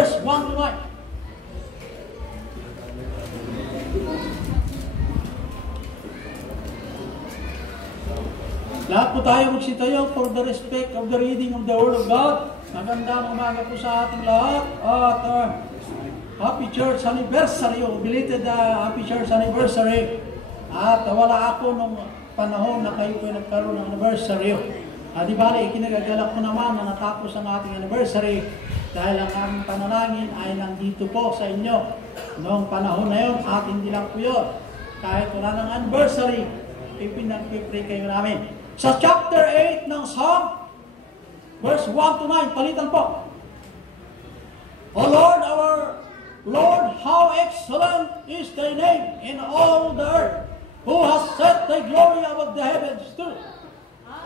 Verse 1 to 9. Lahat po tayo magsitayo for the respect of the reading of the Word of God. Magandang umaga po sa ating lahat. At Happy Church Anniversary, belated Happy Church Anniversary. At wala ako nung panahon na kayo po nagkaroon ng anniversary. Di bali, ikinagagalak ko naman na natapos ang ating anniversary dahil ang aming panalangin ay nandito po sa inyo noong panahon na yun at hindi lang po yun. Kahit wala ng anniversary, ipinag-pray kayo namin. Sa chapter 8 ng Psalm, verse 1 to 9, palitan po. O Lord, our Lord, how excellent is thy name in all the earth, who has set thy glory above the heavens too.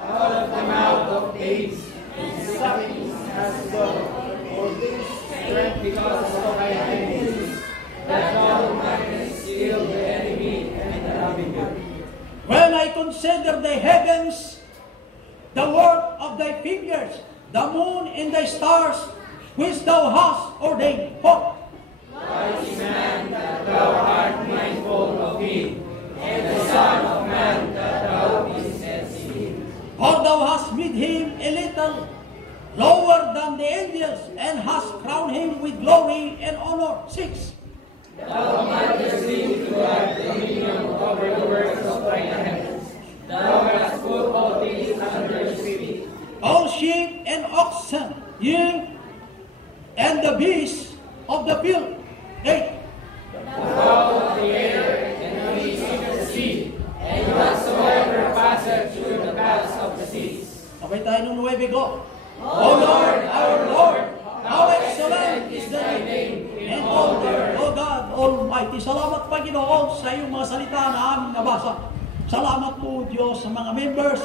Out of the mouth of babes and sucklings has flown, for this strength because of thy enemies, that thou mightest still the enemy and the loving good. When I consider the heavens, the work of thy fingers, the moon and thy stars, which thou hast ordained. Wise man, that thou art mindful of me, and the Son of Man, that thou visitest him. For thou hast made him a little lower than the angels, and hast crowned him with glory and honor. 6. Thou mightest him to have dominion over the works of thy hands. Thou hast put all things under his feet. All sheep and oxen, ye and the beasts of the field. 8. The fowl of the air and the fish of the sea, and whatsoever passeth through the paths of the seas. Sabay tayo ng 9 go. O Lord, our Lord, how excellent is thy name in all the earth. O God Almighty, salamat Panginoon sa iyong mga salita na aming nabasa. Salamat po Diyos sa mga members,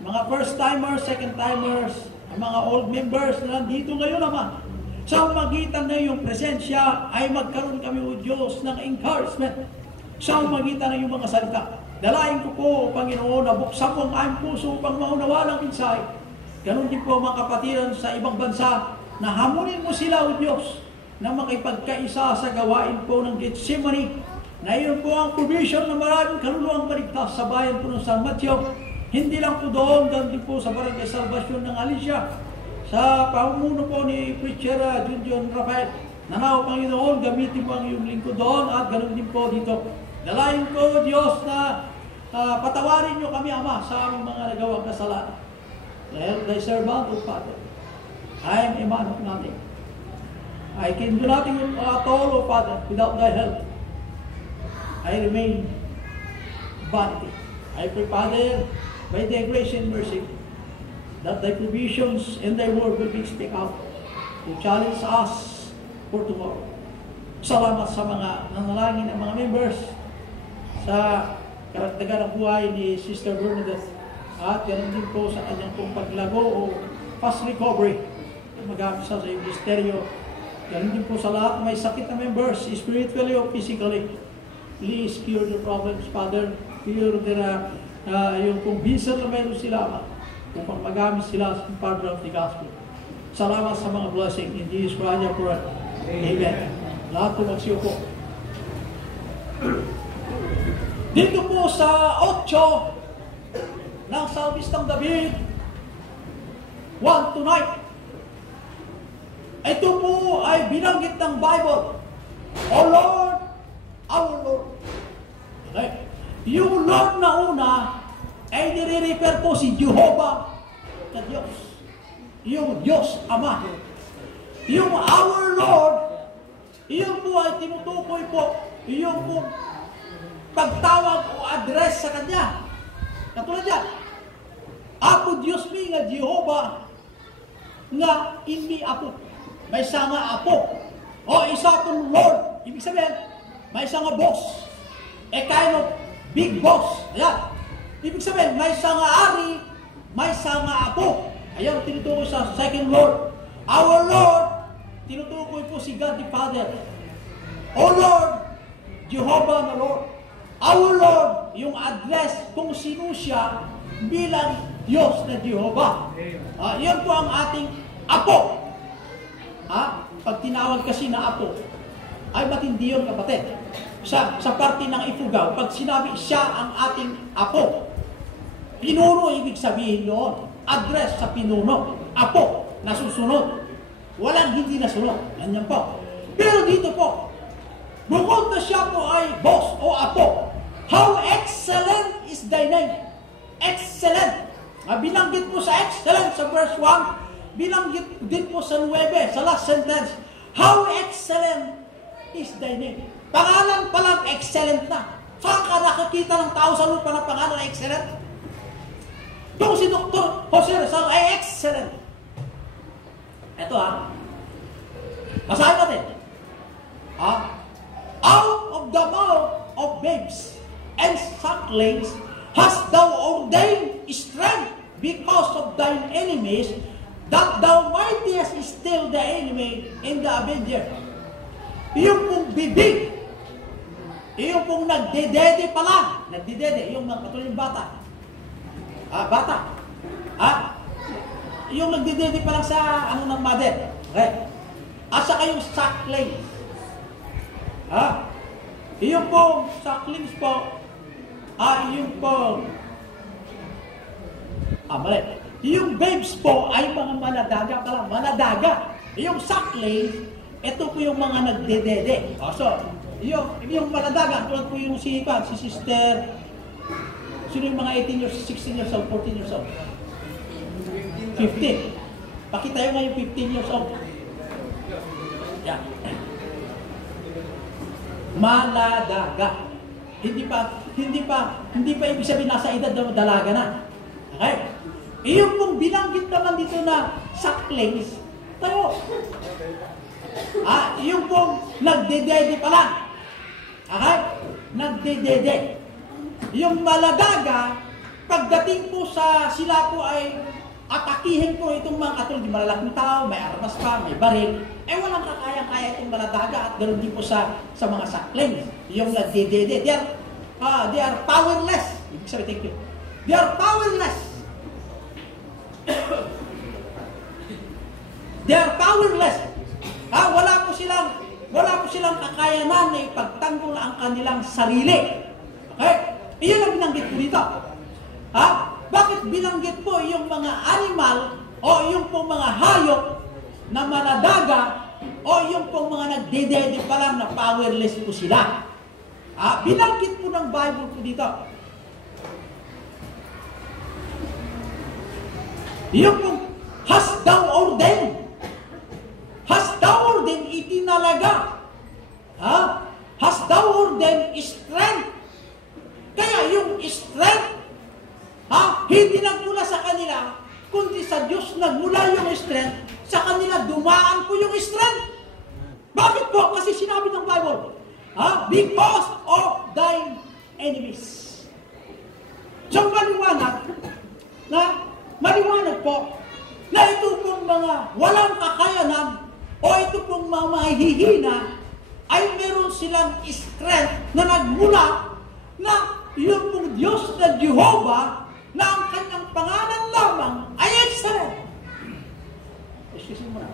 mga first-timers, second-timers, ang mga old members na nandito ngayon naman. Sa magitan na iyong presensya ay magkaroon kami o Diyos ng encouragement. Sa magitan na iyong mga salita. Dalain ko po, Panginoon, na buksan mo ang aming puso upang maunawa ng mensahe. Ganon din po mga kapatiran sa ibang bansa na hamunin mo sila o Diyos na makipagkaisa sa gawain po ng Gethsemane, na iyon po ang provision ng maraming kaluluwang maligtas sa bayan po ng San Mateo. Hindi lang po doon, din po sa Barangay Salvation ng Alicia, sa pamumuno po ni Preacher Junjun Rafael. Nanaw Panginoon, gamitin po ang iyong lingkod doon at ganoon din po dito. Dalayan ko Diyos na patawarin niyo kami Ama sa aming mga nagawang kasalanan. Dahil thy servant, O Father, I am a man of nothing. I can do nothing at all, O Father, without thy help. I remain vanity. I pray, Father, by thy grace and mercy, that thy provisions and thy word will be speak out to challenge us for tomorrow. Salamat sa mga nanalangin ng mga members sa karagdagan ng buhay ni Sister Bernadette at yan din po sa kanyang pong paglago o fast recovery magamit sa iyong misteryo. Yan din po sa lahat may sakit na members, spiritually or physically. Please cure the problems, Father. Cure their yung kung visa na mayroon sila upang magamit sila sa part of the gospel. Salamat sa mga blessing. In Jesus Christ, Amen. Lahat po magsiyuko. Dito po sa 8 ng Salmistang David, 1 to 9. Ito po ay binanggit ng Bible. O Lord, our Lord. Okay. Yung Lord na una ay nire-refer po si Jehovah na Diyos. Yung Diyos Ama. Yung our Lord, iyon po ay tinutukoy po, iyon po pagtawag o address sa Kanya. Katulad yan, Ako Diyos mi nga Jehovah nga inmi ako. May isa nga apo. O isa kong Lord. Ibig sabihin, may isa nga boss. A kind of big boss. Ayan. Ibig sabihin, may isa nga ari, may isa nga apo. Ayan, tinutukoy sa second Lord. Our Lord, tinutukoy po si God the Father. O Lord, Jehovah na Lord. Our Lord, yung address kung sino siya bilang Diyos na Jehovah. Yan po ang ating apo. Pag tinawag kasi na apo, ay matindi yun, kapatid. Sa parte ng Ifugao, pag sinabi siya ang ating apo, pinuno ibig sabihin noon. Address sa pinuno. Apo, nasusunod. Walang hindi nasunod. Ganyan po. Pero dito po, bukod na siya po ay boss o apo, how excellent is thy name. Excellent. Binanggit po sa excellent sa verse 1, binanggit din po sa 9, sa last sentence, how excellent is thy name. Pangalan pa lang excellent na. Saan ka nakakita ng tao sa lupa na pangalan na excellent? Itong si Dr. Jose Rizal ay excellent. Ito basahin natin. Out of the mouth of babes and sucklings hast thou ordained strength because of thine enemies, that thou mightest still the enemy in the avenger. Yung pong bibig, yung pong nagdedede pa lang, nagdedede, yung mga katulad ng bata. Yung nagdedede pa lang sa ng mother. Okay. At saka yung sucklings. Yung pong sucklings po, yung pong mali. Yung babes po ay mga manadaga pa lang, manadaga. Yung sucklings, ito po yung mga nagdedede. So, yung manadaga, tulad po yung si sister, sino yung mga 18 years, 16 years old, 14 years old? 15. Pakita yung ngayon 15 years old. Yan. Manadaga. Hindi pa ibig sabihin nasa edad na dalaga na. Okay? Yung pong binanggit naman dito na sucklings, tayo. Yung pong nagdedede pa lang. Okay? Nagdedede. Yung maladaga, pagdating po sa sila po ay atakihin po itong mga katulad ng malalaking tao, may armas pa, may baril, walang kakaya-kaya itong maladaga at ganoon din po sa mga sucklings. Yung nagdedede, they are powerless. Ibig sabihin, thank you. They are powerless. They are powerless. Wala po silang kakayanan na ipagtanggol ang kanilang sarili. Okay? Iyon ang binanggit po dito. Bakit binanggit po yung mga animal o yung pong mga hayop na manadaga o yung pong mga nagdedede pa lang na powerless po sila? Binanggit po ng Bible po dito. Yung pong hast thou ordained. Hast thou ordained, itinalaga. Hast thou ordained strength. Kaya yung strength, hindi nagmula sa kanila, kundi sa Diyos nagmula yung strength, sa kanila dumaan po yung strength. Bakit po? Kasi sinabi ng Bible, because of thine enemies. So maliwanag po, na ito pong mga walang kakayanan, o ito pong mga mahihina, ay meron silang strength na nagmula na yung pong Diyos na Jehovah, na ang kanyang pangalan lamang ay excellent. Excuse me muna.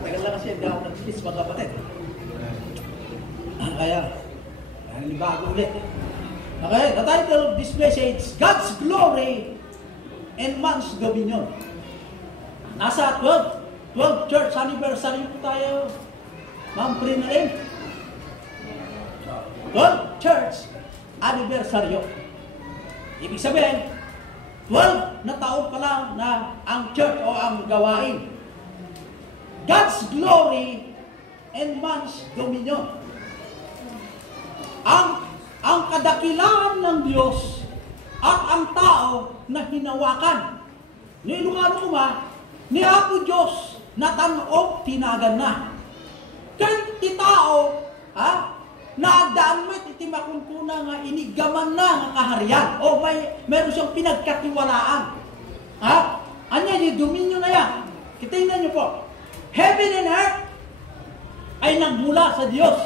Tagal lang kasi hindi ako nag-speech mga kapatid. Kaya, bago ulit. Okay, the title of this message, God's Glory and Man's Dominion. Nasa 12th church anniversary po tayo. Ma'am Prinalyn. 12th church anniversary. Ibig sabihin, 12 na taon pa lang na ang church o ang gawain. God's glory and man's dominion. Ang kadakilaan ng Diyos at ang tao na hinawakan. Ni Ilocano ni Apo Diyos na tanog tinagan na. Kahit ti tao, naagdaan mo iti makumpuna nga inigaman na nga kaharian. O meron siyang pinagkatiwalaan. Anya yung dominion na yan. Kitingnan niyo po. Heaven and earth ay nagmula sa Diyos.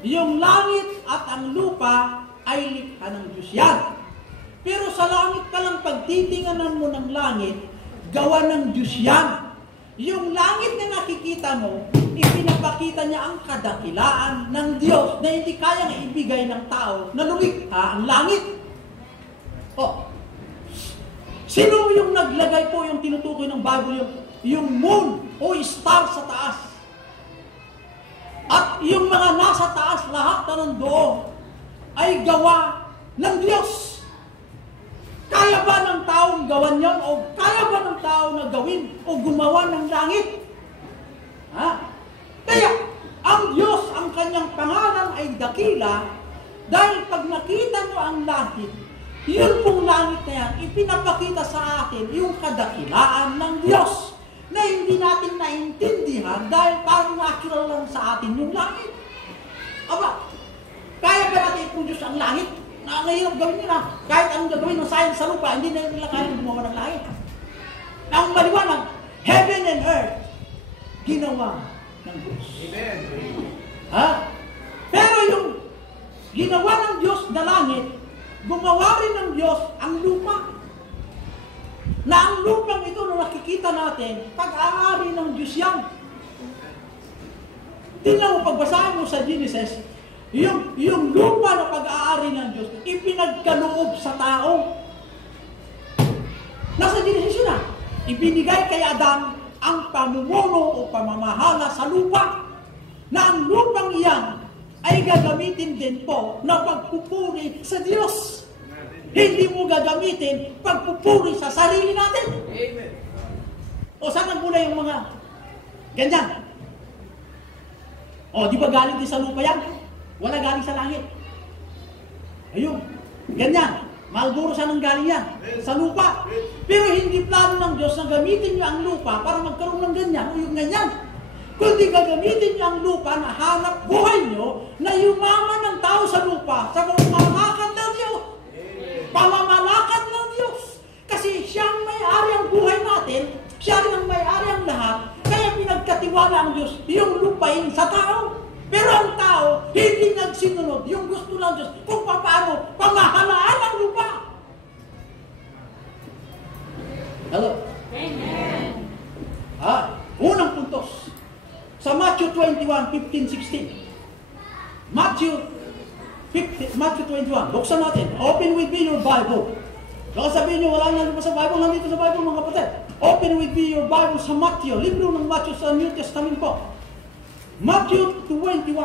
Yung langit at ang lupa ay likha ng Diyos yan. Pero sa langit ka lang pagtitinganan mo ng langit, gawa ng Diyos yan. Yung langit na nakikita mo, ipinapakita niya ang kadakilaan ng Diyos na hindi kayang ibigay ng tao na lumikha ang langit. Sino yung naglagay po, yung tinutukoy ng Bible, yung moon o star sa taas? At yung mga nasa taas, lahat na nandoon, ay gawa ng Diyos. Kaya ba ng taong gawan yan? O kaya ba ng tao na gawin o gumawa ng langit? Kaya, ang Diyos, ang kanyang pangalan ay dakila, dahil pag nakita mo ang langit, yun pong langit na yan, ipinapakita sa atin yung kadakilaan ng Diyos na hindi natin naintindihan dahil parang natural lang sa atin yung langit. Kaya ba natin kung Diyos ang langit? Nangahirap gawin nila. Kahit anong gagawin ng science sa lupa, hindi na nila kaya gumawa ng langit. Ang maliwanag, heaven and earth, ginawa ng Diyos. Amen. Pero yung ginawa ng Diyos na langit, gumawa rin ng Diyos ang lupa. Na ang lupang ito na nakikita natin, pag-aari ng Diyos yan. Tingnan mo, pagbasahin mo sa Genesis, yung lupa na pag-aari ng Diyos, ipinagkaloob sa tao. Nasa Genesis yun ibinigay kay Adan ang pamumuno o pamamahala sa lupa. Na ang lupang iyan ay gagamitin din po na pagpupuri sa Diyos. Hindi mo gagamitin pagpupuri sa sarili natin. Amen. O saan ang mula yung mga ganyan? Di ba galing din sa lupa yan? Wala galing sa langit. Ayun, ganyan. Malburo siya ng galing yan. Sa lupa. Pero hindi plano ng Diyos na gamitin niyo ang lupa para magkaroon ng ganyan o yung ganyan. Kundi gagamitin niyo ang lupa na hanap buhay niyo na yumaman ng tao sa lupa sa pamamalakan ng Diyos. Pamamalakan ng Diyos. Kasi siyang may-ari ang buhay natin, siya rin ang may-ari ang lahat, kaya pinagkatiwala ang Diyos yung lupain sa tao. Pero ang tao, hindi nagsinunod yung gusto ng Diyos kung paano pamahalaan ang lupa. Hello? Amen. Unang puntos. Sa Matthew 21, 15, 16. Matthew 21. Buksan natin. Open with me your Bible. Baka sabihin nyo, wala nga sa Bible. Nandito sa Bible, mga kapatid. Open with me your Bible sa Matthew. Libro ng Matthew sa New Testament po. Matthew 21.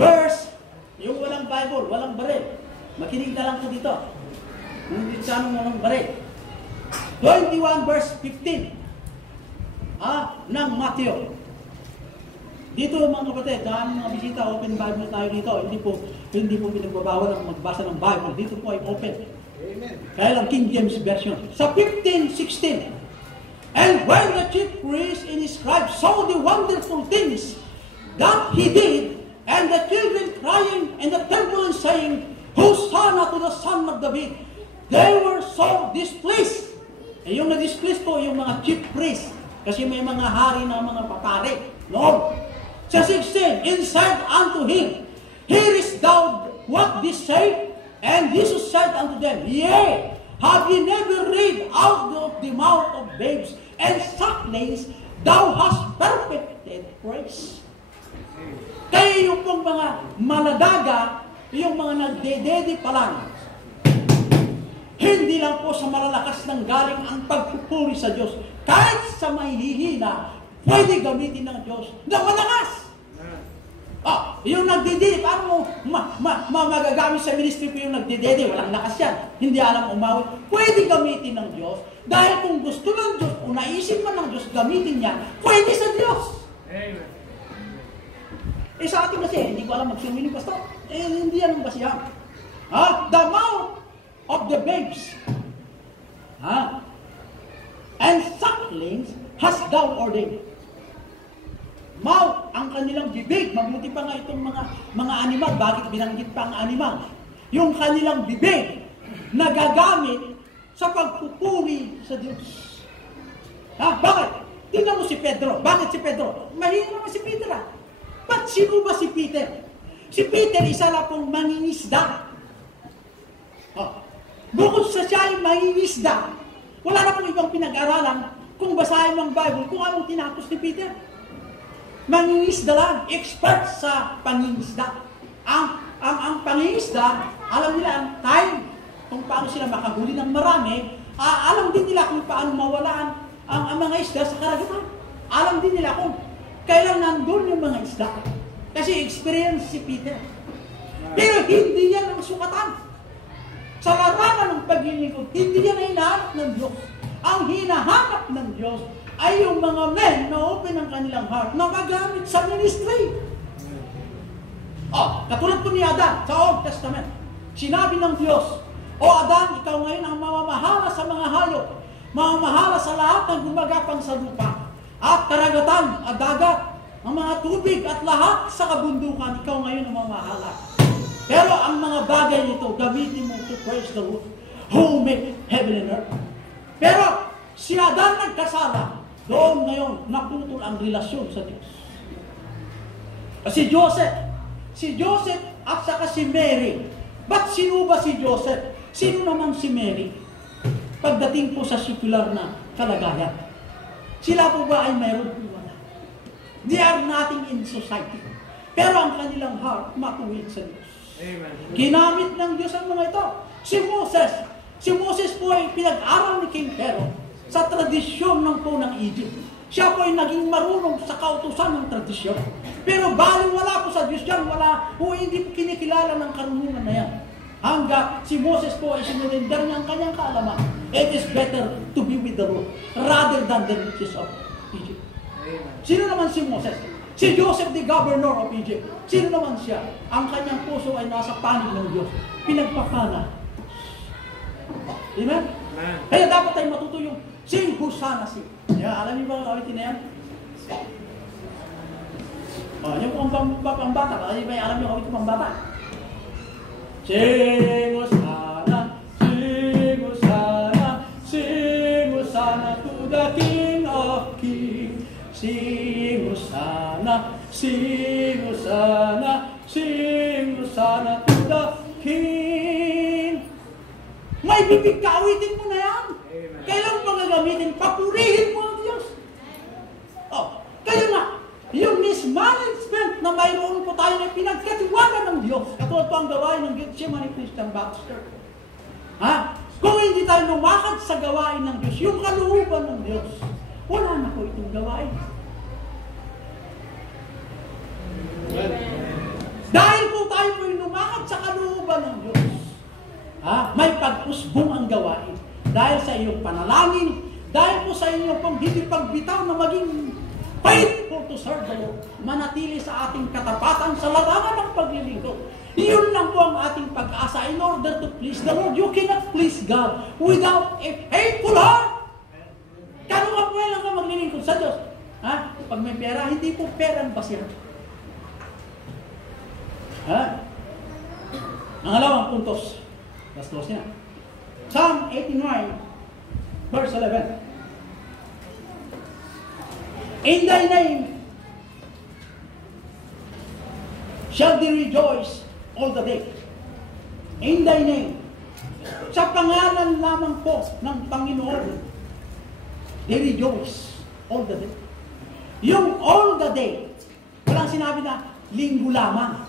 Verse, yung walang Bible, walang baril. Makinig na lang po dito. Hindi siya walang baril. 21 verse 15. Ng Matthew. Dito mga kapatid, mga bisita, open Bible tayo dito. Hindi po pinagbabawal ang magbasa ng Bible. Dito po ay open. Amen. Kaya lang King James Version. Sa 15:16. And when the chief priests and his scribes saw the wonderful things that he did, and the children crying in the temple and saying, Hosanna to the Son of David, they were so displeased. Yung na-displeased po yung mga chief priests. Kasi may mga hari na mga papare. No? Sa 16, and said unto him, Hearest thou what this say? And Jesus said unto them, Yea, have ye never read out of the mouth of babes and sucklings, thou hast perfected praise. Kaya yung pong mga maladaga, yung mga nagdedede pa lang, hindi lang po sa malalakas ng galing ang pagpupuri sa Diyos. Kahit sa mahihina, pwede gamitin ng Diyos na malakas. Yung nagdedede, paano mo magagamit sa ministry ko yung nagdedede? Walang lakas yan. Hindi alam umawit. Pwede gamitin ng Diyos. Dahil kung gusto ng Diyos, kung naisip man ng Diyos, gamitin niya, pwede sa Diyos. Amen. Sa atin kasi, hindi ko alam magsimuling pastor. Hindi yan ang basihan. The mouth of the babes and sucklings hast thou ordained. Mouth, ang kanilang bibig. Mabuti pa nga itong mga animal. Bakit binanggit pa ang animal? Yung kanilang bibig nagagamit sa pagpupuri sa Diyos. Bakit? Tingnan mo si Pedro. Bakit si Pedro? Mahirap naman si Peter. Ba't sino ba si Peter? Si Peter, isa lang pong mangingisda. Bukod sa siya ay mangingisda, wala na pong ibang pinag-aralan kung basahin mo ang Bible, kung anong tinapos ni Peter. Mangingisda lang, expert sa pangingisda. Ang pangingisda, alam nila ang time, kung paano sila makahuli ng marami, alam din nila kung paano mawalaan ang mga isda sa karagatan. Alam din nila kung kailan nandun yung mga isda. Kasi experience si Peter. Pero hindi yan ang sukatan. Sa larangan ng paglilingkod, hindi yan ang hinahanap ng Diyos. Ang hinahanap ng Diyos ay yung mga men na open ang kanilang heart na magamit sa ministry. Katulad po ni Adan sa Old Testament. Sinabi ng Diyos, O Adan, ikaw ngayon ang mamamahala sa mga hayop, mamamahala sa lahat ng gumagapang sa lupa, at karagatan, at dagat, ang mga tubig at lahat sa kabundukan, ikaw ngayon ang mamahala. Pero ang mga bagay nito, gamitin mo to praise the Lord, who made heaven and earth. Pero si Adan nagkasala, doon ngayon naputol ang relasyon sa Diyos. Si Joseph at saka si Mary. Ba't sino ba si Joseph? Sino naman si Mary? Pagdating po sa secular na kalagayan. Sila po ba ay mayroon po wala? They are nothing in society. Pero ang kanilang heart, matuwid sa Diyos. Amen. Ginamit ng Diyos ang mga ito. Si Moses po ay pinag-aral ni King Pharaoh sa tradisyon ng po ng Egypt. Siya po ay naging marunong sa kautusan ng tradisyon. Pero baliwala po sa Diyos yan, hindi po kinikilala ng karunungan na yan. Hanggang si Moses po ay sinurrender niya ang kanyang kaalaman. It is better to be with the Lord rather than the riches of Egypt. Sino naman si Moses? Si Joseph, the governor of Egypt. Sino naman siya? Ang kanyang puso ay nasa panig ng Diyos. Pinagpapala. Amen? Kaya dapat tayo matuto yung sing Hosanna sing. Alam niyo ba ang awitin na yan? Yung pambata. Alam niyo ang awitin pambata? Sing Hosanna, sing Hosanna, sing Hosanna to the King of Kings. Sing Hosanna, sing Hosanna, sing Hosanna to the King. May bibig kaawitin mo na yan. Kailan mo gagamitin? Papurihin mo ang Diyos. Kaya nga, yung mismanagement na mayroon po tayo na pinagkatiwala ng Diyos. Katulad po ang gawain ng Gethsemane Christian Baptist Church. Kung hindi tayo lumakad sa gawain ng Diyos, yung kalooban ng Diyos, wala na po itong gawain. Dahil po tayo po lumakad sa kalooban ng Diyos, may pag-usbong ang gawain. Dahil sa iyong panalangin, dahil po sa inyong pong hindi pagbitaw na maging faithful to serve the Lord, manatili sa ating katapatan sa larangan ng paglilingkod. Iyon lang po ang ating pag-asa in order to please the Lord. You cannot please God without a faithful heart. Kano ka po lang ka maglilingkod sa Diyos? Pag may pera, hindi po pera ang basihan. Ang alawang puntos. Bastos niya. Psalm 89, verse 11. In thy name shall they rejoice all the day. In thy name. Sa pangalan lamang po ng Panginoon, they rejoice all the day. Yung all the day, walang sinabi na linggo lamang.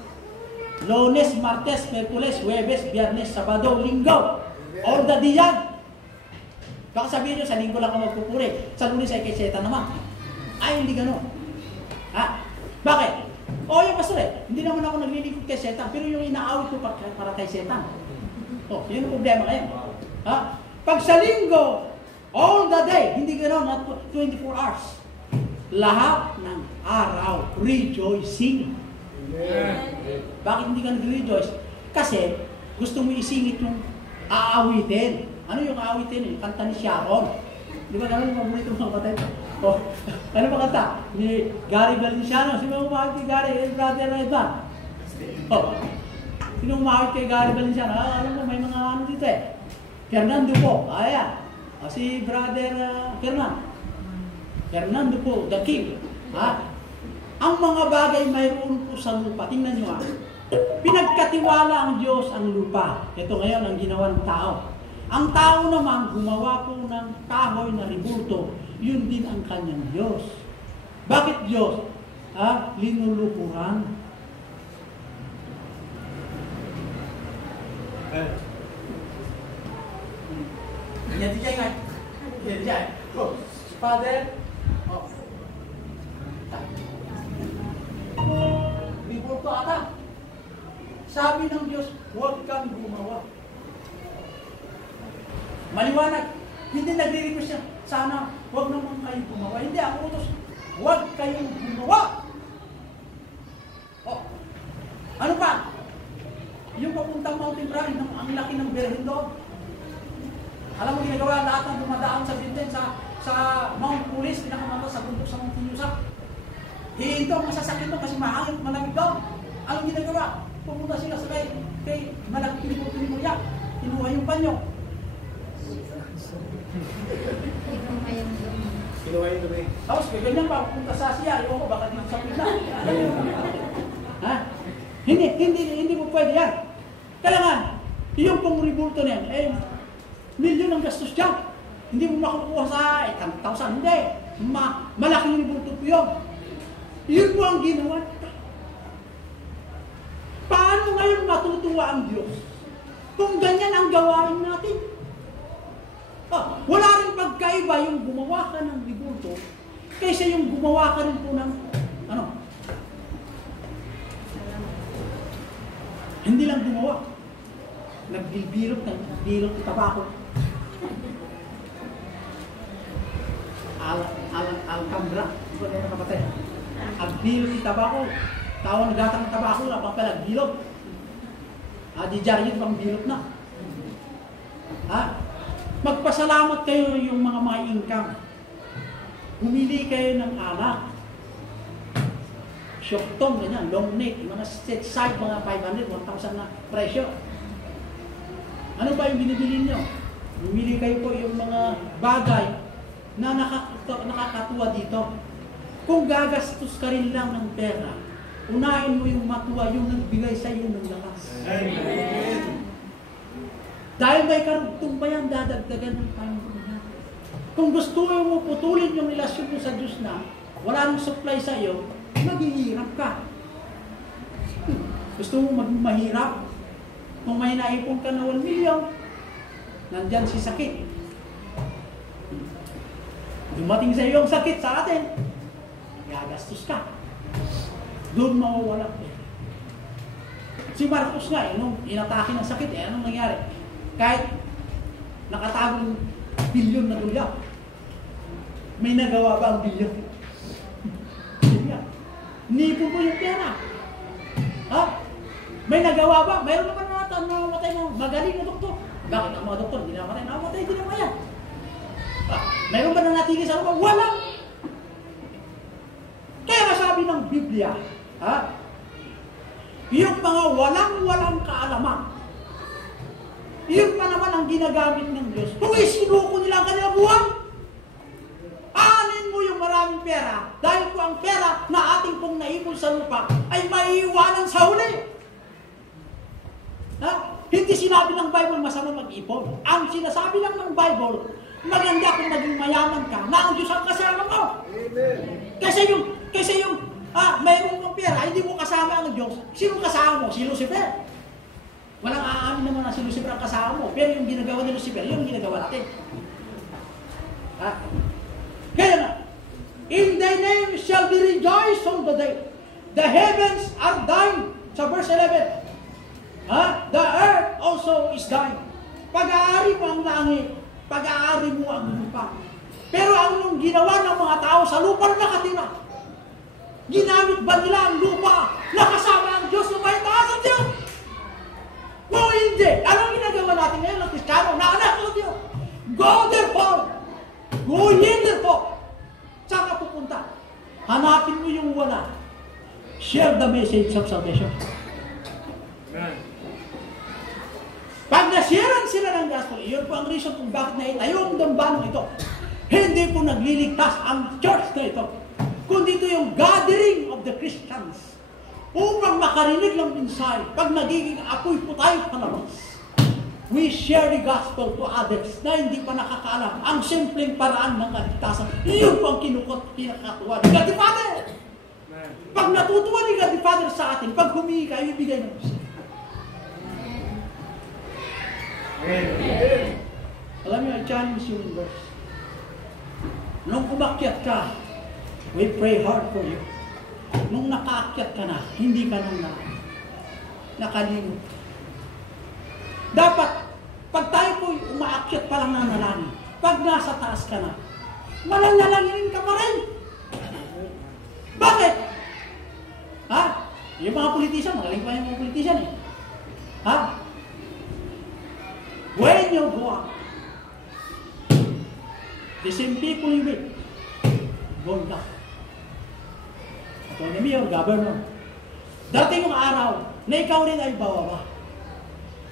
Lunes, Martes, Merkules, Huwebes, Biyernes, Sabado, Linggo. All the day yan. Baka sabihin nyo, sa linggo lang ako magpupuri. Sa Lunes ay kay Satan naman. Ay, hindi gano'n. Bakit? Yung pastor hindi naman ako naglilingkod kay Satan, pero yung inaawit ko para kay Satan. Yun ang problema kayo. Pag sa linggo, all the day, hindi gano'n, not 24 hours. Lahat ng araw, rejoicing. Bakit hindi ka nag-rejoice? Kasi gusto mo isingit yung aawitin. Ano yung aawitin? Yung kanta ni Sharon. Di ba naman yung mabulit yung mga patay? Ano ba kanta? Ni Gary Valenciano. Sino umawit kay Gary? Brother Edvan. Sino umawit kay Gary Valenciano? Alam mo, may mga ano dito Fernando po. Ayan. Si Brother Fernando po, the King. Ang mga bagay mayroon po sa lupa. Tingnan nyo Pinagkatiwala ang Diyos ang lupa. Ito ngayon ang ginawa ng tao. Ang tao naman gumawa po ng kahoy na rebulto. Yun din ang kanyang Diyos. Bakit Diyos? Linulukuran. Yan di kayo nga. Yan di kayo. Father. Rebulto ata. Sabi ng Diyos, huwag kang gumawa. Maliwanag. Hindi nagre-request siya. Sana, huwag naman kayo gumawa. Hindi, ako utos. Huwag kayong gumawa. Ano pa? Yung papuntang Mountain Valley, ang laki ng berhen doon. Alam mo, ginagawa lahat ng dumadaan sa Binten, sa Mount Pulis, pinakamata sa bundok sa Mount Pinusa. Hihinto ang masasakit doon kasi mahangin, malamig doon. Anong ginagawa? Pupunta sila sa kay malaki pinipuli yan. Kinuha yung panyo. Kinuha yung dumi. Tapos, ganyan pa, pupunta sa Asia, iwan ko, baka dito sa pila. Ha? Hindi mo pwede yan. Kailangan, yung pong rebulto na yan, milyon ang gastos dyan. Hindi mo makukuha sa 10,000. Hindi. Malaking rebulto po yun. Yun po ang ginawa. Paano ngayon matutuwa ang Diyos? Kung ganyan ang gawain natin. Wala rin pagkaiba yung gumawa ka ng rebulto kaysa yung gumawa ka rin po ng hindi lang gumawa. Nagbilbilot ng tabako. Alcambra. Ito na yung kapatid. Ang bilot ng tabako. Tawang nagatang tabako na pang palagbilot. Di dyan yun pang bilot na. Magpasalamat kayo yung mga income. Humili kayo ng alak. Syoktong, ganyan, long neck, mga set side, mga 500, 1,000 na presyo. Ano ba yung binibili nyo? Humili kayo po yung mga bagay na nakakatuwa dito. Kung gagastos ka rin lang ng pera, unahin mo yung matuwa, yung nagbigay sa iyo ng lakas. Amen. Dahil may karugtong ba yan, dadagdagan ng Panginoon. Kung gusto mo putulin yung relasyon mo sa Diyos na wala nang supply sa iyo, maghihirap ka. Gusto mo maging mahirap? Kung may naipon ka na 1 million, nandyan si sakit. Dumating sa iyo ang sakit sa atin, gagastos ka. Doon mawawala ka. Si Marcos nga, nung inatake ng sakit, anong nangyari? Kahit nakatagong bilyon na dolyar, may nagawa ba ang bilyon? Nipon mo yung pera. May nagawa ba? Mayroon naman namatay na magaling na doktor. Bakit ang mga doktor hindi namatay? Namatay din naman yan. Mayroon ba na natigil sa lupa? Wala. Kaya masabi ng Biblia, yung mga walang kaalaman, yun pa naman ang ginagamit ng Diyos. Kung isinuko nila ang kanilang buwan, anin mo yung maraming pera dahil po ang pera na ating pong naipon sa lupa ay maiiwanan sa huli. Hindi sinabi ng Bible masama mag-ipon. Ang sinasabi lang ng Bible, maganda kung maging mayaman ka na ang Diyos ang kasama mo. Amen. Kasi yung mayroon mong pera, hindi mo kasama ang Diyos. Sino kasama mo? Si Lucifer. Walang aamin naman na si Lucifer ang kasama mo. Pero yung ginagawa ni Lucifer, yung ginagawa natin. Kaya na, in thy name shall be rejoiced on the day. The heavens are thine. Sa verse 11. The earth also is thine. Pag-aari mo ang langit, pag-aari mo ang lupa. Pero ang ginawa ng mga tao sa lupa nakatira, ginamit ba nila ang lupa na kasama ang Diyos na may taas ang Diyos? Kung hindi, anong ginagawa natin ngayon ng Kristiyano na anak ng Diyos? Go therefore! Go ye therefore! Saan ka pupunta? Hanapin mo yung wala. Share the message of salvation. Amen. Pag nasyaran sila ng gospel, iyon po ang reason kung bakit naitayo ang dambanong ito. Hindi po nagliligtas ang church na ito. Kundi ito yung gathering of the Christians. upang makarinig ng mensahe. Pag nagiging apoy po tayo palabas, we share the gospel to others na hindi pa nakakaalam. Ang simpleng paraan ng kaligtasan, iyon po ang kinakatuwa ni God the Father. Pag natutuwa ni God the Father sa atin, pag humingi ka, ibibigay ng gusto. Alam niyo, I challenge you in verse. Nung umakyat ka, we pray hard for you. Nung nakaakyat ka na, hindi ka nang nakalimot. Dapat, pag tayo po umaakyat pa lang na nalangin, pag nasa taas ka na, mananalangin ka pa rin. Bakit? Ha? Yung mga politician, magaling pa yung mga politician eh. Ha? When you go up, the same people you meet, going down. Autonomy or governor. Dating yung araw na ikaw rin ay bababa.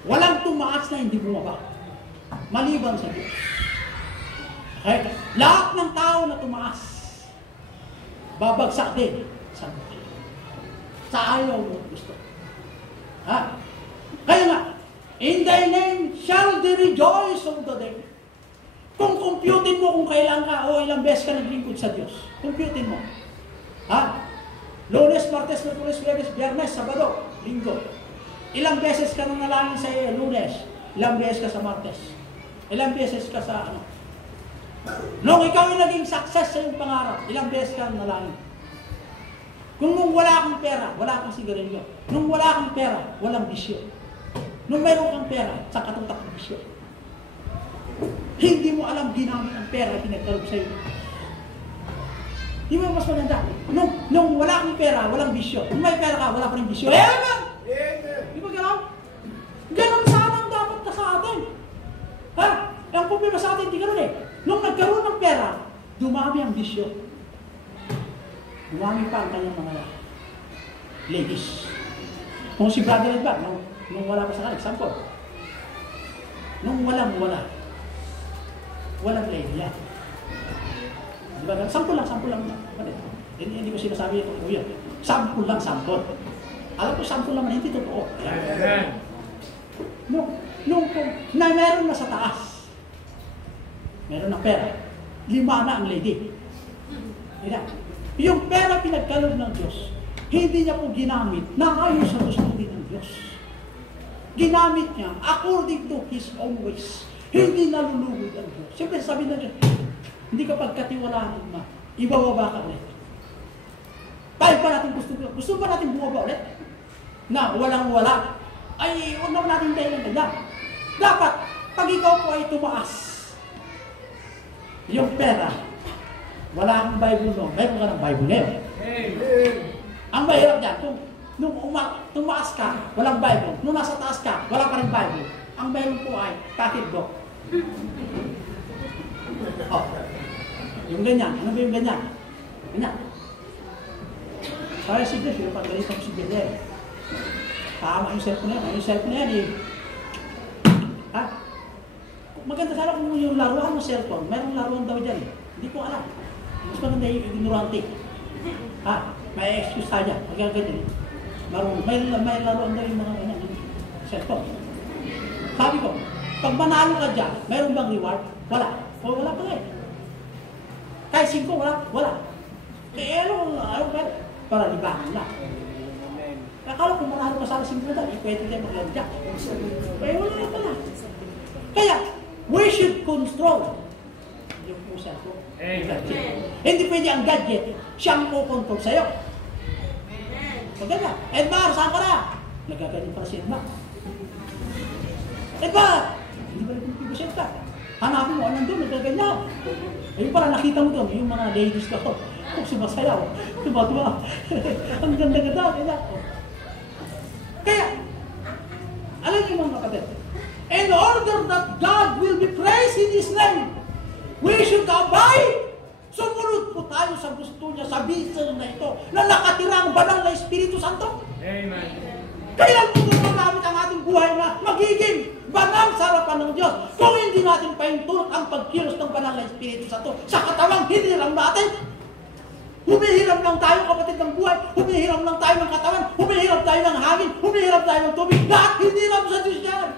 Walang tumaas na hindi bumaba. Maliban sa Diyos. Okay? Lahat ng tao na tumaas, babagsak din sa buhay. Sa ayaw mo gusto. Ha? Kaya nga, in thy name shall they rejoice of the day. Kung computin mo kung kailan ka o ilang beses ka naglingkod sa Diyos, computin mo. Ha? Lunes, Martes, Miyerkules, Huwebes, Biyernes, Sabado, Linggo. Ilang beses ka nang nalangin sa Lunes, ilang beses ka sa Martes, ilang beses ka sa ano. Nung ikaw ay naging success sa iyong pangarap, ilang beses ka nalangin. Kung nung wala kang pera, wala kang sigarilyo. Nung wala kang pera, walang bisyo. Nung mayroon kang pera, sa katutak ng bisyo. Hindi mo alam ginamit ang pera pinagkaloob sa iyo. Di ba mas maganda? Nung wala kang pera, walang bisyo. Kung may pera ka, wala pa rin bisyo. Amen! Di ba gano'n? Ganon sana ang dapat na sa atin. Ha? Ang problema sa atin, di gano'n eh. Nung nagkaroon ng pera, dumami ang bisyo. Dumami pa ang kanyang mga ladies. Kung si Brother Edward, nung wala pa sa kanya, example. Nung walang lady yan. Di ba? Sample lang. Hindi ko sinasabi ito, kuya. Sample lang. Alam ko, sample lang, hindi totoo. Nung na meron na sa taas, meron na pera, 5 na ang lady. Yung pera pinagkaloob ng Diyos, hindi niya po ginamit na ayon sa gusto din ng Diyos. Ginamit niya according to His own ways. Hindi nalulugod ang Diyos. Siyempre sabi na Diyos, hindi ka pagkatiwalaan na, ibababa ka ulit. Tayo pa natin gusto ba natin bumaba ulit? Na walang-wala. Ay, huwag naman natin tayo ng ganyan. Dapat, pag ikaw po ay tumaas, yung pera, wala kang Bible no, meron ka ng Bible ngayon. Ang mahirap dyan, nung tumaas ka, walang Bible. Nung nasa taas ka, wala pa rin Bible. Ang meron po ay pocketbook. Oh. Yung ganyan. Ano ba yung ganyan? Ganyan. Kaya si Diyos, yung paggalit ako si Bede. Tama yung cellphone na yan. Yung cellphone na yan eh. Ha? Maganda sana kung yung laruan ng cellphone. Mayroong laruan daw dyan eh. Hindi ko alam. Mas maganda yung ignorante. Ha? May excuse tayo dyan. Magagaganyan. May laruan daw yung mga cellphone. Sabi ko, pag manalo ka dyan, mayroon bang reward? Wala. O wala pala eh. Kahit 5, wala. Eh, ano para libangan lang. Akala kung manalo ka sana 5 dyan, pwede tayo maglaro dyan. Eh, wala na pala. Kaya, we should control yung pusa ko. Hindi pwede ang gadget, siyang kukontrol sa'yo. Maganda. Edmar, saan ka na? Nagagaling para si Edmar. Edmar! Hindi ba nagpipigosip ka? Hanapin mo, anong doon, nagaganyan. Ayun pala, nakita mo doon, yung mga ladies ka ko. Sumasayaw, tumatuma. Ang ganda-ganda, kaya. Kaya, alam niyo mga kapatid, in order that God will be praised in His name, we should abide. Sumunod po tayo sa gusto niya, sa vision na ito, na nakatira ang banal na Espiritu Santo. Amen. Kailan mo gumagamit ang ating buhay na magiging banal sa harapan ng Diyos kung hindi natin paintulot ang pagkilos ng banal na Espiritu Santo sa katawang hiniram natin? Humihiram lang tayo, kapatid ng buhay. Humihiram lang tayo ng katawan. Humihiram tayo ng hangin. Humihiram tayo ng tubig. Lahat hiniram sa Diyos yan.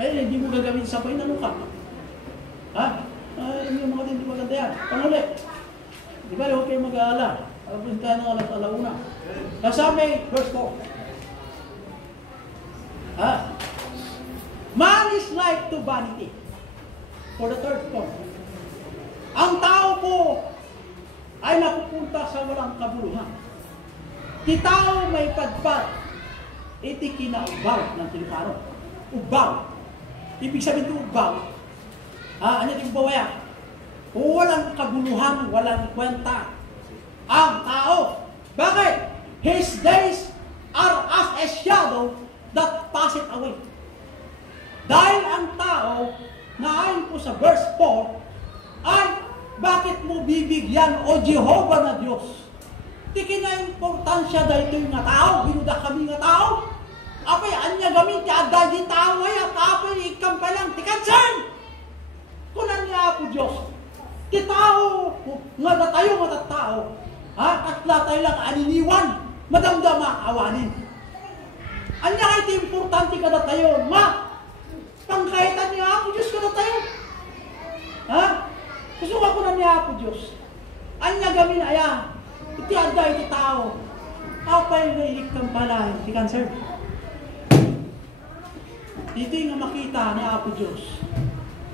Hindi mo gagawin sabay na luka. Ha? Hindi mo hindi maganda yan. Panghuli. Di ba, huwag kayo mag-aalala. Alam tayo ng alas alauna. Nasabi, verse 4. Man is like to vanity. For the third point. Ang tao po ay napupunta sa walang kabuluhan. Di tao may padpad, iti kinaubaw ng Pilipano. Ubaw. Ibig sabihin ito ubaw. Ano yung bawaya? Walang kabuluhan, walang kwenta. Ang tao. Bakit? His days are as a shadow that passeth away. Dahil ang tao, naayon po sa verse 4, ay bakit mo bibigyan o Jehovah na Diyos? Tikin na importansya dahil ito yung nga tao, binuda kami nga tao. Apay, anya gamin, ti adda di tao ay, apay, ikam pa lang, ti kansan! Kunan niya po Diyos. Ti tao, nga na tayo, nga tao, katla tayo lang aniniwan, madamdama awanin. Anya kayo ti importante ka na tayo, pangkaitan niya po Diyos ka na tayo. Gusto ka ko na niya po Diyos. Anya gamin aya, iti adda iti tao, apay, nga ikam pala, ti kansan. Ito yung makita ni Apo Diyos.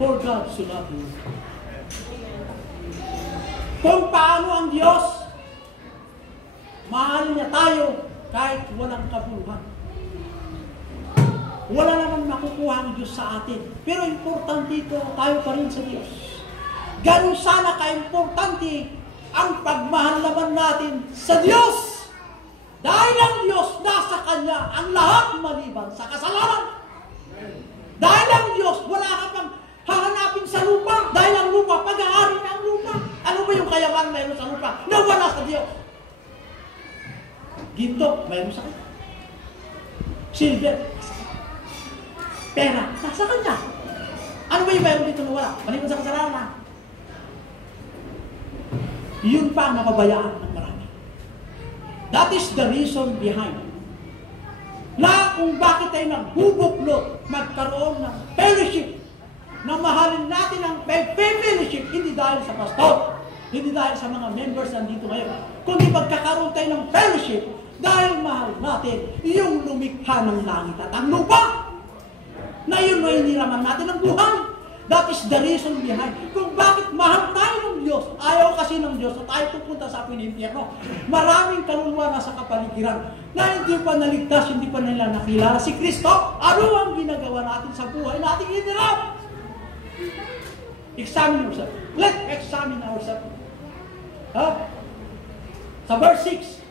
For God so loved you. Kung paano ang Diyos, mahal niya tayo kahit walang kabuluhan. Wala naman makukuha ang Diyos sa atin. Pero importante ito, tayo pa rin sa Diyos. Ganun sana ka-importante ang pagmahal naman natin sa Diyos. Dahil ang Diyos, nasa Kanya ang lahat maliban sa kasalanan. Dahil ang Diyos, wala ka pang hahanapin sa lupa. Dahil ang lupa, pag-aari na ang lupa. Ano ba yung kayaman mayroon sa lupa? Nawala sa Diyos. Ginto, mayroon sa Kanya. Silver, pera, nasa Kanya. Ano ba yung mayroon dito na wala? Maliban sa kasalanan. Yun pa ang napabayaan ng marami. That is the reason behind na kung bakit tayo nagbubuklod, magkaroon ng fellowship, na mahalin natin ang fellowship, hindi dahil sa pastor, hindi dahil sa mga members nandito ngayon, kundi pagkakaroon tayo ng fellowship, dahil mahal natin yung lumikha ng langit at ang lupa, na yun ay niraman natin ang buhay. That is the reason behind. Kung bakit mahal tayo ng Diyos, ayaw kasi ng Diyos na tayo pupunta sa impyerno. Maraming kaluluwa na sa kapaligiran na hindi pa naligtas, hindi pa nila nakilala si Kristo. Ano ang ginagawa natin sa buhay natin inirap? Examine yourself. Let's examine ourselves. Sa verse 6,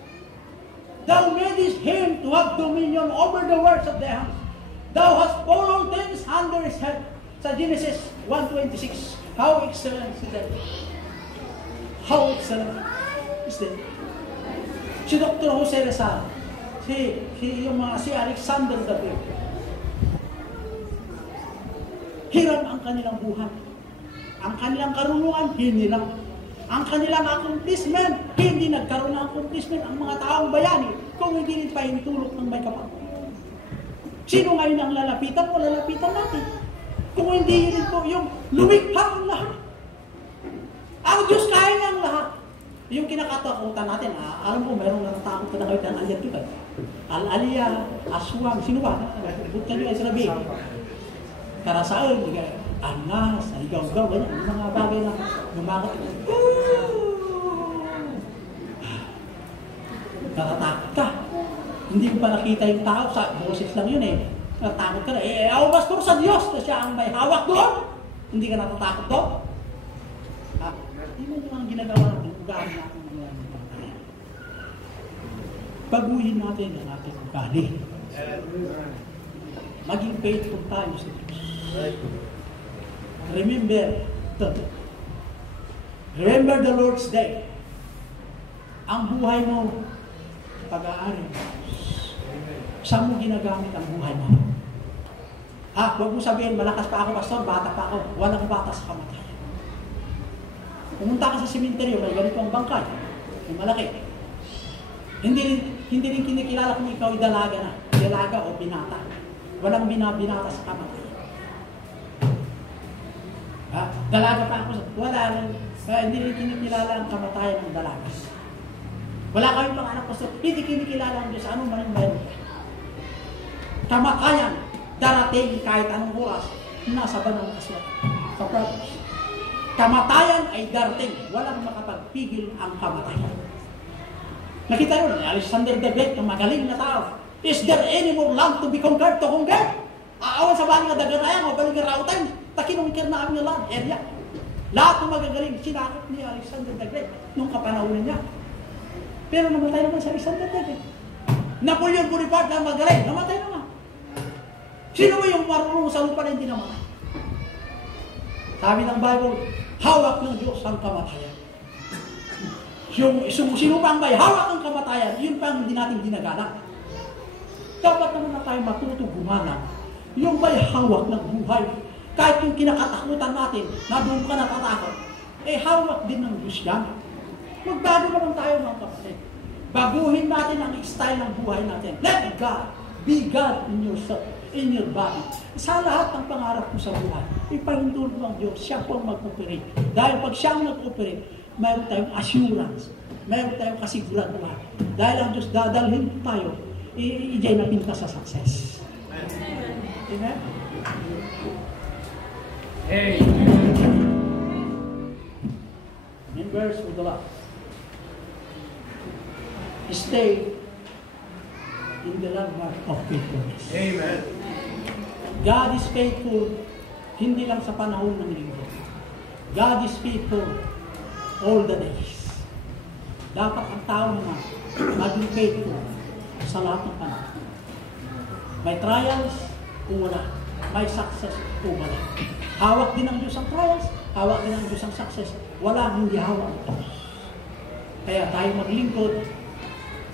Thou madest him to have dominion over the works of the hands. Thou hast put all things under his head. Sa Genesis 1:26, how excellent is that? How excellent is that? Si Dr. Jose Rizal, si Alexander the Great, hiram ang kanilang buhay. Ang kanilang karunungan, hiniram. Ang kanilang accomplishment, hindi nagkaroon ng accomplishment ang mga taong bayani kung hindi rin pahintulot ng may kapal. Sino ngayon ang lalapitan o lalapitan natin? Kung hindi rin po yung lumikha ang lahat. Ang Diyos kaya niya ang lahat. Yung kinakatakutan natin, alam mo, mayroong natatakot ka na kayo ng aliyat yun. Al-aliyah, aswang, sino ba? Bukan nyo ay sinabi. Karasaan, anas, aligaw-gaw, ganyan. Yung mga bagay na lumakat. Natatakot ka. Hindi mo pa nakita yung tao, sa boses lang yun eh. Natatakot ka na. Ako pastor sa Diyos na siya ang may hawak doon. Hindi ka natatakot doon. Hindi mo ang ginagawa natin. Ugali natin ang mga baguhin natin ang ating ugali. Maging faithful tayo sa Diyos. Remember the Lord's Day. Ang buhay mo, pag-aari mo. Saan mo ginagamit ang buhay mo? Huwag mo sabihin, malakas pa ako, pastor, bata pa ako. Walang bata sa kamatayan. Pumunta ka sa sementeryo, may ganito ang bangkay. May malaki. Hindi rin kinikilala kung ikaw ay dalaga na. Dalaga o binata. Walang binata sa kamatayan. Dalaga pa ako. Hindi rin kinikilala ang kamatayan ng dalaga. Wala kayong mga anak pastor, hindi kinikilala ang Diyos. Anong man yung mayroon ka? Kamatayan, darating kahit anong oras, nasa banal na kaswa. Sa purpose. Kamatayan ay darating. Walang makapagpigil ang kamatayan. Nakita nyo, Alexander the Great, ang magaling na tao. Is there any more land to be conquered to conquer? Aawan sa baling na daganayang o baling na rautan, takinungkir na aming land, area. Lahat ng magagaling, sinakot ni Alexander the Great nung kapanahonan niya. Pero namatay naman si Alexander the Great. Napoleon Bonaparte na magaling, namatay naman. Sino ba yung marunong sa lupa na hindi namatay? Sabi ng Bible, hawak ng Diyos ang kamatayan. Yung sino pa ang may hawak ng kamatayan, yun pa ang hindi natin ginagalang. Dapat naman na tayo matuto gumalang. Yung may hawak ng buhay, kahit yung kinakatakutan natin, na doon ka natatakot, hawak din ng Diyos yan. Magbago naman tayo mga kapatid. Baguhin natin ang style ng buhay natin. Let God be God in yourself, in your body. Sa lahat ng pangarap mo sa buhay, ipahintulot ng Diyos, siya po ang mag-operate. Dahil pag siya ang nag-operate, mayroon tayong assurance, mayroon tayong kasiguraduhan. Dahil ang Diyos dadalhin tayo, ijay na pinta sa success. Amen? In verse with the last. Stay in the landmark of faithfulness. Amen. God is faithful, hindi lang sa panahon ng linggo. God is faithful all the days. Dapat ang tao naman maging faithful sa lahat ng panahon. May trials o wala. May success o wala. Hawak din ng Diyos ang trials, hawak din ng Diyos ang success. Wala hindi hawak ang Diyos. Kaya tayo maglingkod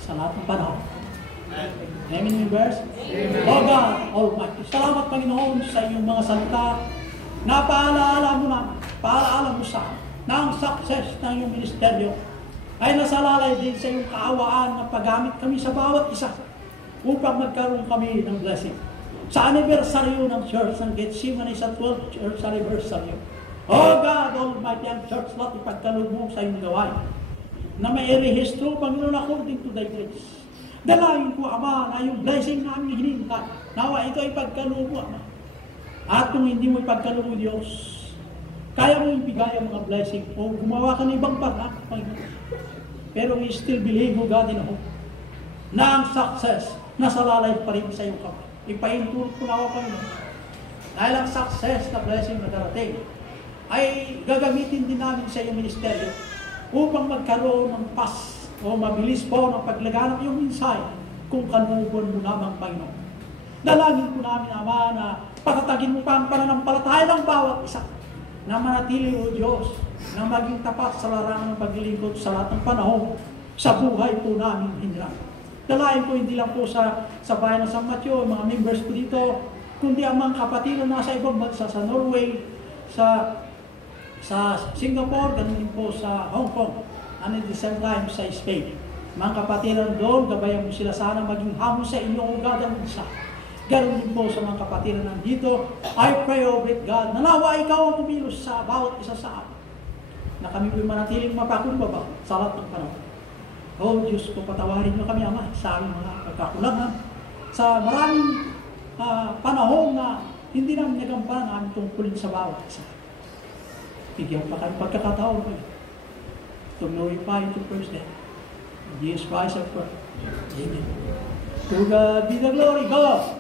sa lahat ng panahon. Amen yung verse? Amen. O God Almighty, salamat Panginoon sa iyong mga salita na paalaala mo namin, paalaala mo sa na ang success ng iyong ministeryo ay nasalalay din sa iyong kaawaan na paggamit kami sa bawat isa upang magkaroon kami ng blessing. Sa anibersaryo ng church ng Gethsemane sa 12th church anniversary. O God Almighty, ang church lot ipagkaloob mo sa iyong gawain na may irehistro, Panginoon, according to thy grace. Dalangin ko, Ama, na yung blessing namin hinintay. Nawa ito ay pagkaloob mo, Ama. At kung hindi mo ipagkaloob, Diyos, kaya mo ibigay ang mga blessing o gumawa ka ng ibang parang, Panginoon. Pero we still believe, O God, in hope, na ang success nasalalay pa rin sa iyong kamay. Ipahintulot ko na ako, Panginoon. Dahil ang success na blessing na darating ay gagamitin din namin sa iyong ministeryo upang magkaroon ng pas o mabilis po ng paglaganap yung mensahe kung kanugon mo lamang, Panginoon. Dalangin ko namin, Ama, na patatagin mo pa ang pananampalataya ng bawat isa na manatili, O Diyos, na maging tapat sa larangan ng paglilingkod sa lahat ng panahon sa buhay po namin hinirang. Dalangin ko hindi lang po sa bayan ng San Mateo, mga members ko dito, kundi ang mga kapatid na nasa ibang bansa, sa Norway, sa Singapore, ganun din po sa Hong Kong, and at the same time sa Spain. Mga kapatiran doon, gabayan mo sila sana maging hamon sa inyo, O God, ang isa. Ganun din po sa mga kapatiran nandito. I pray, O great God, na nawa ikaw ang kumilos sa bawat isa sa amin, na kami po'y manatiling mapakumbaba sa lahat ng panahon. O Diyos ko, patawarin niyo kami, Ama, sa aming mga pagkakulangan, sa maraming panahon na hindi namin nagampanan ang aming tungkulin sa bawat isa. Bigyan pa kami pagkakataon ko to glorify to first day. Jesus Christ, I pray. Amen. To God be the glory, God.